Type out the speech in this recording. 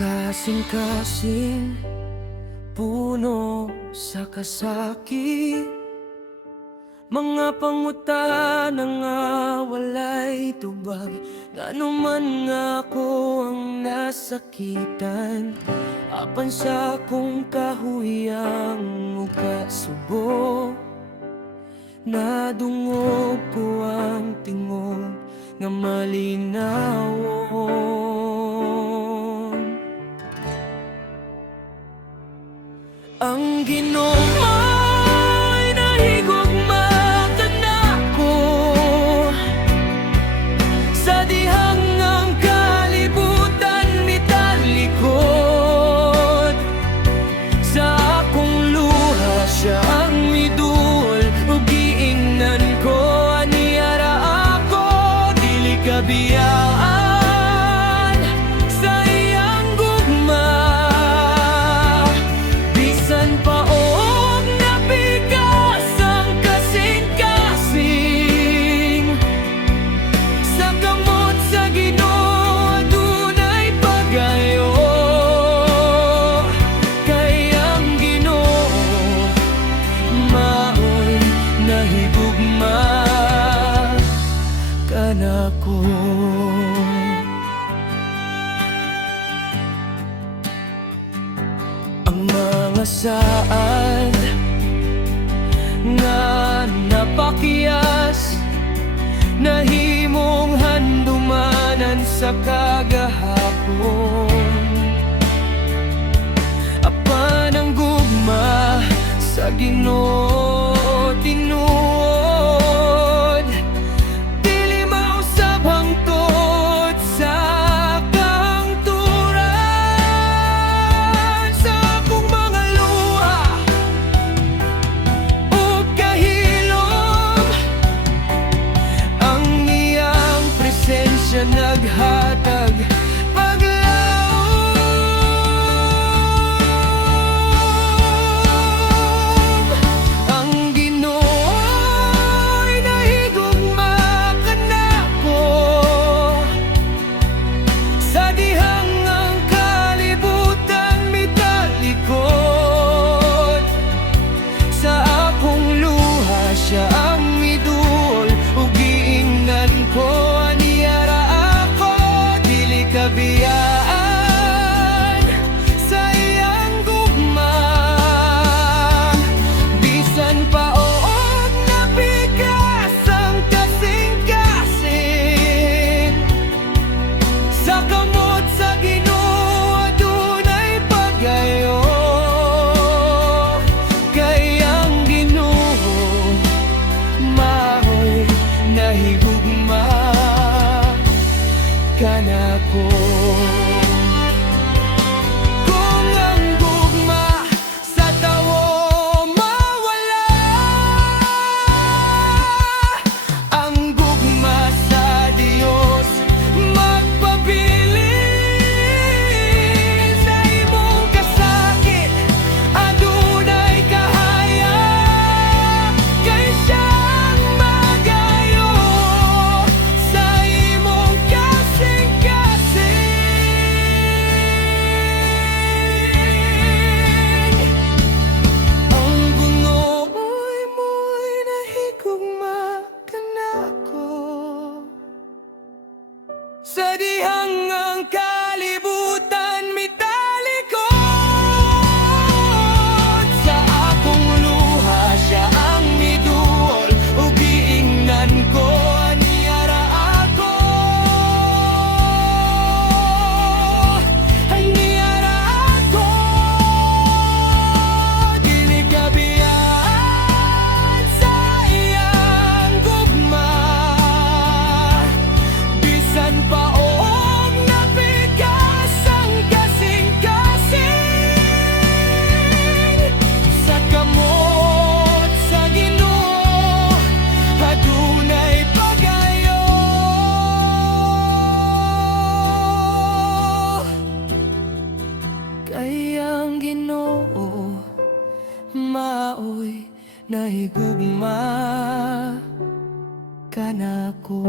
Kasing-kasing puno sa kasakit, mga pangutana nga walay tubag. Ngano man nga ako ang nasakitan, apan sa kong kahuyang ug kasubo, nadungog ko ang tingog nga malinawon. Ang Ginoo'y nahigugma kanako sa dihang ang kalibutan mitalikod. Sa akong luha siya ang midul, ug giingnan ko aniyara ako dili kabiyaan. Ang mga saad nga napakiyas, nahimong handumanan sa kagahapon. Apan ang gugma sa Ginoo tinuod, dili mausab hangtod sa kangturan. Sa akong mga luha ug kahilom, ang iyang presensya naghatag kabiyaan sa iyang gugma. Bisan pa og napikas ang kasing-kasing, sa kamot sa Ginoo adunay pagayo. Kay ang Ginoo mao'y nahigugma kanako. Kung ang gugma sa tawo mawala, ang gugma sa Dios magpabilin. Sa imong kasakit adunay kahaya, kay siyang magayo sa imong sa dihang ang kalibutan mitalikod. Sa akong luha siya ang midul, ug giingnan ko aniyara ako. Aniyara ako dili kabiyaan sa iyang gugma. Bisan pa og napikas ang kasing-kasing, sa kamot sa Ginoo adunay pagayo. Kay ang Ginoo mao'y nahigugma kanako.